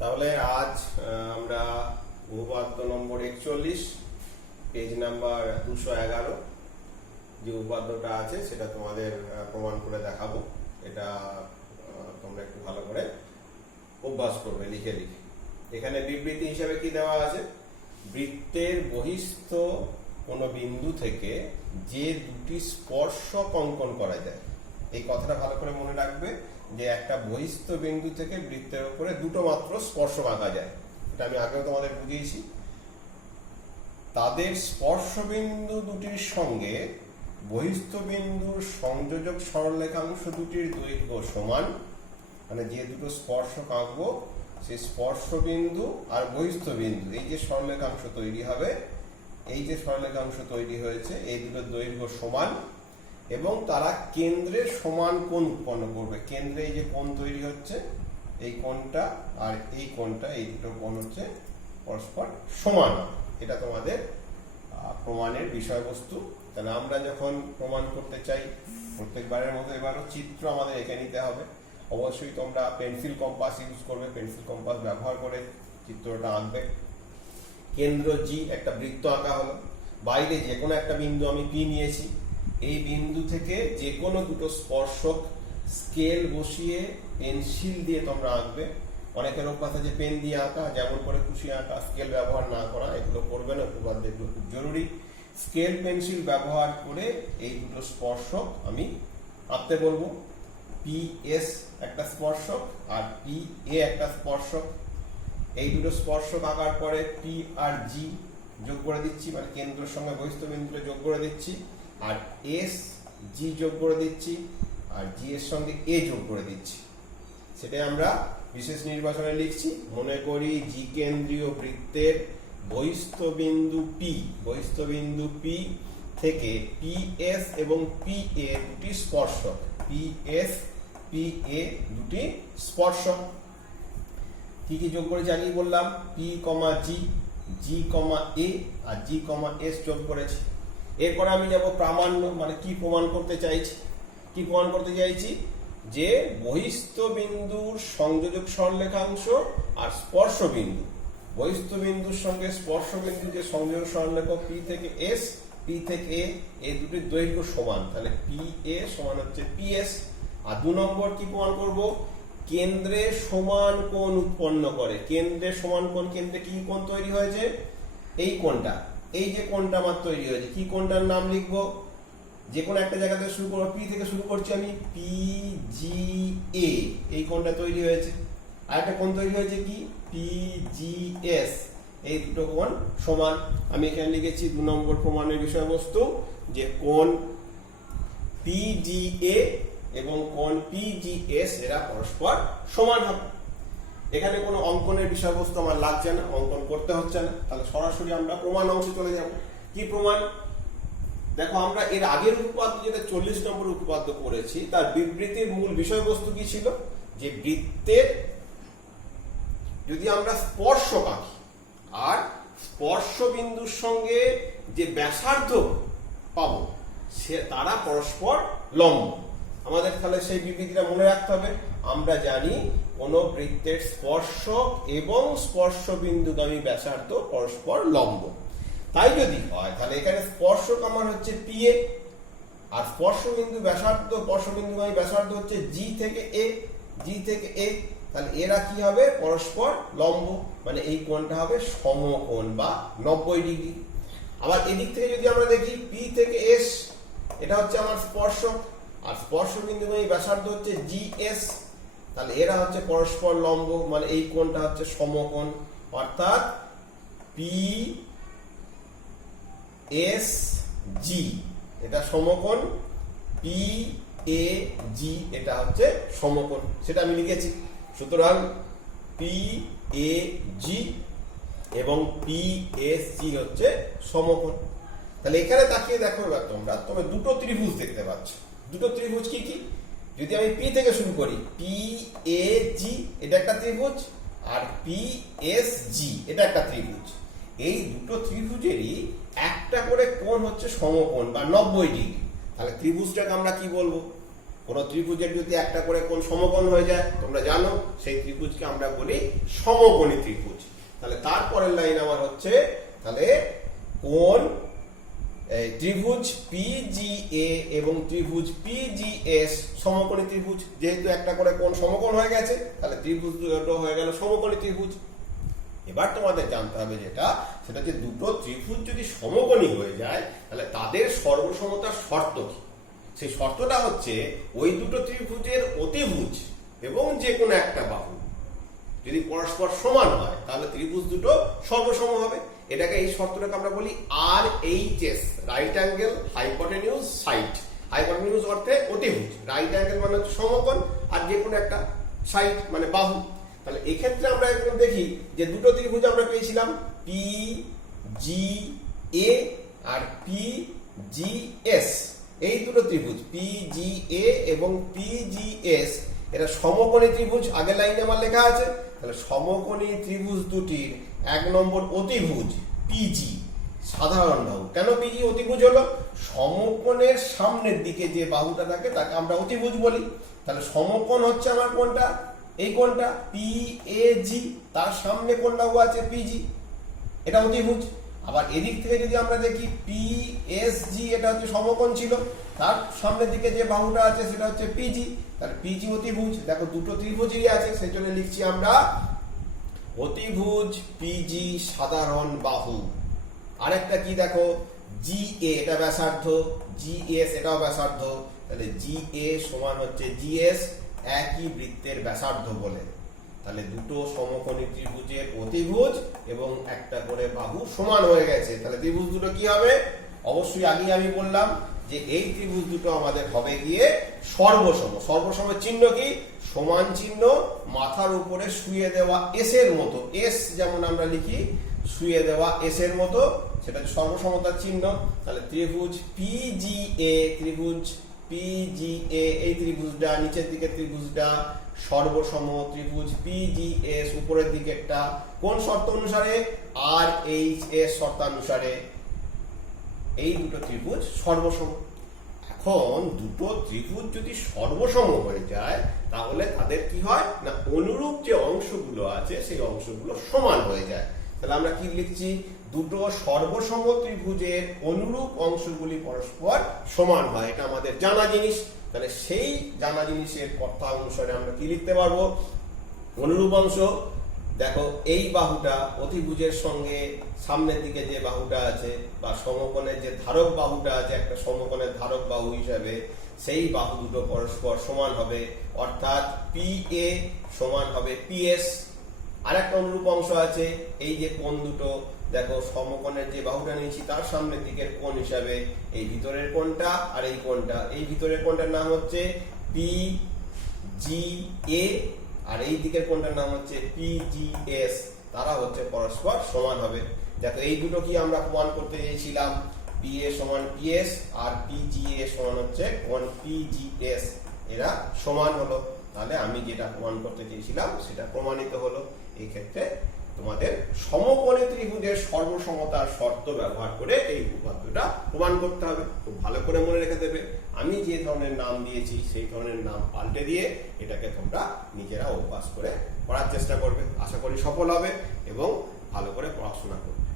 তাহলে আজ আমরা উপপাদ্য নম্বর 41 পেজ নাম্বার 211 যে উপপাদ্যটা আছে সেটা তোমাদের প্রমাণ করে দেখাবো। এটা তোমরা একটু ভালো করে অভ্যাস করবে লিখে লিখে। এখানে বিবৃতি হিসেবে কি দেওয়া আছে, বৃত্তের বহিস্থ কোনো বিন্দু থেকে যে দুটি স্পর্শক অঙ্কন করা যায়। এই কথাটা ভালো করে মনে রাখবে যে একটা বহিস্থ বিন্দু থেকে বৃত্তের উপরে দুটো মাত্র স্পর্শক আঁকা যায়। এটা আমি আগেও তোমাদের বুঝিয়েছি। তাদের স্পর্শ বিন্দু দুটির সঙ্গে বহিস্থ বিন্দুর সংযোজক সরলরেখাংশ দুটির দৈর্ঘ্য সমান, মানে যে দুটো স্পর্শক আঁকবো সেই স্পর্শ বিন্দু আর বহিস্থ বিন্দু, এই যে সরলরেখাংশ তৈরি হবে, এই যে সরলরেখাংশ তৈরি হয়েছে, এই দুটো দৈর্ঘ্য সমান এবং তারা কেন্দ্রে সমান কোণ উৎপন্ন করবে। কেন্দ্রে এই যে কোণ তৈরি হচ্ছে, এই কোণটা আর এই কোণটা, এই দুটো কোণ হচ্ছে পরস্পর সমান। এটা তোমাদের প্রমাণের বিষয়বস্তু। তাহলে আমরা যখন প্রমাণ করতে চাই, প্রত্যেকবারের মতো এবারও চিত্র আমাদের এঁকে নিতে হবে। অবশ্যই তোমরা পেন্সিল কম্পাস ইউজ করবে, পেন্সিল কম্পাস ব্যবহার করে চিত্রটা আঁকবে। কেন্দ্র জি, একটা বৃত্ত আঁকা হলো, বাইরে যে কোনো একটা বিন্দু আমি পি নিয়েছি, এই বিন্দু থেকে যে কোনো দুটো স্পর্শক স্কেল বসিয়ে পেন্সিল দিয়ে তোমরা আঁকবে। অনেকের অভ্যাস আছে পেন দিয়ে আঁকা, যেমন করে খুশি আঁকা, স্কেল ব্যবহার না করা, এগুলো করবে না, উপপাদ্য এগুলো খুব জরুরি। স্কেল পেন্সিল ব্যবহার করে এই দুটো স্পর্শক আমি আঁকতে বলবো। পি এস একটা স্পর্শক আর পি এ একটা স্পর্শক। এই দুটো স্পর্শক আঁকার পরে পি আর জি যোগ করে দিচ্ছি, মানে কেন্দ্রের সঙ্গে বহিস্থ বিন্দুটা যোগ করে দিচ্ছি, আর এস জি যোগ করে দিচ্ছি, আর জি এর সঙ্গে এ যোগ করে দিচ্ছি। সেটাই আমরা বিশেষ নির্বাচনে লিখছি। মনে করি জি কেন্দ্রীয় বৃত্তের বহিস্থ বিন্দু পি, বহিস্থ বিন্দু পি থেকে পি এস এবং পি এ দুটি স্পর্শক, পি এস পি এ দুটি স্পর্শক। কি কি যোগ করে জানিয়ে বললাম, পি কমা জি, জি কমা এ আর জি কমা এস যোগ করেছি। এরপরে আমি যাব প্রামাণ্য, মানে কি প্রমাণ করতে চাইছি। কি প্রমাণ করতে চাইছি যে বহিস্থ বিন্দুর সংযোজক সরলরেখাংশ আর স্পর্শ বিন্দু, বহিস্থ বিন্দুর সঙ্গে স্পর্শ বিন্দু যে সংযোজক সরলরেখা পি থেকে এস, পি থেকে এ, এই দুটির দৈর্ঘ্য সমান। তাহলে পি এ সমান হচ্ছে পি এস। আর 2 নম্বর কি প্রমাণ করব, কেন্দ্রে সমান কোণ উৎপন্ন করে। কেন্দ্রে সমান কোণ, কেন্দ্রে কি কোণ তৈরি হয়েছে, এই কোণটা, এই যে কোণটা আমার তৈরি হয়েছে, কি কোণটার নাম লিখবো, যে কোনো একটা জায়গা থেকে শুরু করবো, পি থেকে শুরু করছি আমি, পি জি এ, এই কোণটা তৈরি হয়েছে। আর একটা কোণ তৈরি হয়েছে কি, পি জি এস, এই দুটো কোণ সমান। আমি এখানে লিখেছি 2 নম্বর প্রমাণের বিষয়বস্তু যে কোণ পি জি এ এবং কোণ পি জি এস এরা পরস্পর সমান হবে। এখানে কোনো অঙ্কনের বিষয়বস্তু আমার লাগছে না, অঙ্কন করতে হচ্ছে না। তাহলে সরাসরি আমরা প্রমাণ অংশে চলে যাব। কি প্রমাণ, দেখো আমরা এর আগের উপপাদ্য যেটা 40 নম্বর উপপাদ্য করেছি, তার বিবৃতির মূল বিষয়বস্তু কি ছিল, যে বৃত্তের যদি আমরা স্পর্শক আঁকি আর স্পর্শ বিন্দুর সঙ্গে যে ব্যাসার্ধ পাবো সে তারা পরস্পর লম্ব। আমাদের তাহলে সেই বিবৃতিটা মনে রাখতে হবে। আমরা জানি কোন বৃত্তের স্পর্শক এবং স্পর্শ বিন্দুগামী ব্যাসার্ধ পরস্পর লম্ব। তাই যদি হয় তাহলে এখানে স্পর্শক আমার হচ্ছে পি এ আর স্পর্শ বিন্দু ব্যাসার্ধ, স্পর্শবিন্দুগামী ব্যাসার্ধ হচ্ছে জি থেকে এ, জি থেকে এ। তাহলে এরা কি হবে, পরস্পর লম্ব, মানে এই কোণটা হবে সমকোণ বা 90 ডিগ্রি। আবার এদিক থেকে যদি আমরা দেখি, পি থেকে এস এটা হচ্ছে আমার স্পর্শক আর স্পর্শ বিন্দুগামী ব্যাসার্ধ হচ্ছে জি এস, তাহলে এরা হচ্ছে পরস্পর লম্ব, মানে এই কোণটা হচ্ছে সমকোণ। অর্থাৎ পি এস জি এটা সমকোণ, পি এ জি এটা হচ্ছে সমকোণ, সেটা আমি লিখেছি। সুতরাং পি এ জি এবং পি এস জি হচ্ছে সমকোণ। তাহলে এখানে তাকিয়ে দেখো এবার তোমরা দুটো ত্রিভুজ দেখতে পাচ্ছ। দুটো ত্রিভুজ কি কি, যদি আমি পি থেকে শুরু করি, পি এ জি এটা একটা ত্রিভুজ আর পি এস জি এটা একটা ত্রিভুজ। এই দুটো ত্রিভুজেরই একটা করে কোণ হচ্ছে সমকোণ বা 90 ডিগ্রি। তাহলে ত্রিভুজটাকে আমরা কি বলবো, কোনো ত্রিভুজের যদি একটা করে কোণ সমকোণ হয়ে যায়, তোমরা জানো সেই ত্রিভুজকে আমরা বলি সমকোণী ত্রিভুজ। তাহলে তারপরের লাইন আমার হচ্ছে তাহলে কোণ ত্রিভুজ PGA এবং ত্রিভুজ PGS সমকোণী ত্রিভুজ। যেহেতু একটা করে কোণ সমকোণ হয়ে গেছে, তাহলে ত্রিভুজ দুটো হয়ে গেল সমকোণী ত্রিভুজ। এবার তোমাদের জানতে হবে সেটা হচ্ছে দুটো ত্রিভুজ যদি সমকোণী হয়ে যায় তাহলে তাদের সর্বসমতার শর্ত কি। সেই শর্তটা হচ্ছে ওই দুটো ত্রিভুজের অতিভুজ এবং যে কোনো একটা বাহু যদি পরস্পর সমান হয় তাহলে ত্রিভুজ দুটো সর্বসম হবে। এটাকে এই শর্তটাকে আমরা বলি RHS, রাইট অ্যাঙ্গেল হাইপোটেনিউজ সাইড। হাইপোটেনিউজ অর্থে অতিভুজ, রাইট অ্যাঙ্গেল মানে হচ্ছে সমকোণ, আর যে কোনো একটা সাইড মানে বাহু। তাহলে এই ক্ষেত্রে আমরা এখন দেখি যে দুটো ত্রিভুজ আমরা পেয়েছিলাম PGA আর PGS। এই দুটো ত্রিভুজ PGA এবং PGS এটা সমকোণী ত্রিভুজ। আগের লাইনে আমার লেখা আছে। তাহলে সমকোণী ত্রিভুজ দুটির এক নম্বর অতিভুজ PG সাধারণ বাহু। কেন PG অতিভুজ হলো? সমকোণের সামনের দিকে যে বাহুটা থাকে তাকে আমরা অতিভুজ বলি। তাহলে সমকোণ হচ্ছে আমার কোনটা? এই কোণটা PAG, তার সামনে কোন বাহু আছে PG, এটা অতিভুজ। আবার এদিক থেকে যদি আমরা দেখি PSG, এটা হচ্ছে সমকোণ ছিল, তার সামনের দিকে যে বাহুটা আছে সেটা হচ্ছে PG, তাহলে PG অতিভুজ। দেখো দুটো ত্রিভুজই আছে, সেই জন্য লিখছি আমরা অতিভুজ PG সাধারণ বাহু। আরেকটা কি দেখো GA, এটা ব্যাসার্ধ, GS এটাও ব্যাসার্ধ, তাহলে GA সমান হচ্ছে GS, একই বৃত্তের ব্যাসার্ধ বলে। তাহলে দুটো সমকোণী ত্রিভুজের অতিভুজ এবং একটা করে বাহু সমান হয়ে গেছে। তাহলে ত্রিভুজ দুটো কি হবে? অবশ্যই আগেই আমি বললাম যে এই ত্রিভুজ দুটো আমাদের হবে গিয়ে সর্বসম। সর্বসমের চিহ্ন কি? সমান চিহ্ন, মাথার উপরে শুয়ে দেওয়া এস এর মতো, এস যেমন আমরা লিখি শুয়ে দেওয়া এস এর মতো, সেটা সর্বসমতার চিহ্ন। তাহলে ত্রিভুজ PGA, ত্রিভুজ PGA এই ত্রিভুজটা, নিচের দিকে ত্রিভুজটা সর্বসম। ত্রিভুজ PGS উপরের দিকেরটা কোন শর্ত অনুসারে? RHS শর্তানুসারে এই দুটো ত্রিভুজ সর্বসম। এখন দুটো ত্রিভুজ যদি সর্বসম হয়ে যায় তাহলে তাদের কি হয় না, অনুরূপ যে অংশগুলো আছে সেই অংশগুলো সমান হয়ে যায়। তাহলে আমরা কি লিখছি? দুটো সর্বসম ত্রিভুজের অনুরূপ অংশগুলি পরস্পর সমান হয়, এটা আমাদের জানা জিনিস। তাহলে সেই জানা জিনিসের কথা অনুসারে আমরা কি লিখতে পারবো? অনুরূপ অংশ, দেখো এই বাহুটা অতিভুজের সঙ্গে সামনের দিকে যে বাহুটা আছে বা সমকোণের যে ধারক বাহুটা আছে একটা সমকোণের ধারক বাহু হিসাবে, সেই বাহু দুটো পরস্পর সমান হবে, অর্থাৎ PA সমান হবে PS। আরেকটা অনুরূপ অংশ আছে, এই যে কোণ দুটো দেখো সমকোণের যে বাহুটা নিয়েছি তার সামনের দিকের কোণ হিসাবে এই ভিতরের কোণটা আর এই কোণটা, এই ভিতরের কোণটার নাম হচ্ছে PGA আর এই দিকের কোণটার নাম হচ্ছে PGS। তারা হচ্ছে পরস্পর সমান হবে। দেখো এই দুটো কি আমরা প্রমাণ করতে চেয়েছিলাম? PA সমান PS আর PGA সমান হচ্ছে কোণ PGS, এরা সমান হলো। তাহলে আমি যেটা প্রমাণ করতে চেয়েছিলাম সেটা প্রমাণিত হলো। এই ক্ষেত্রে তোমাদের সমকোণী ত্রিভুজের সর্বসমতার শর্ত ব্যবহার করে এই উপপাদ্যটা প্রমাণ করতে হবে। খুব ভালো করে মনে রেখে দেবে, আমি যে ধরনের নাম দিয়েছি সেই ধরনের নাম পাল্টে দিয়ে এটাকে তোমরা নিজেরা অভ্যাস করে পড়ার চেষ্টা করবে। আশা করি সফল হবে এবং ভালো করে পড়াশোনা করবে।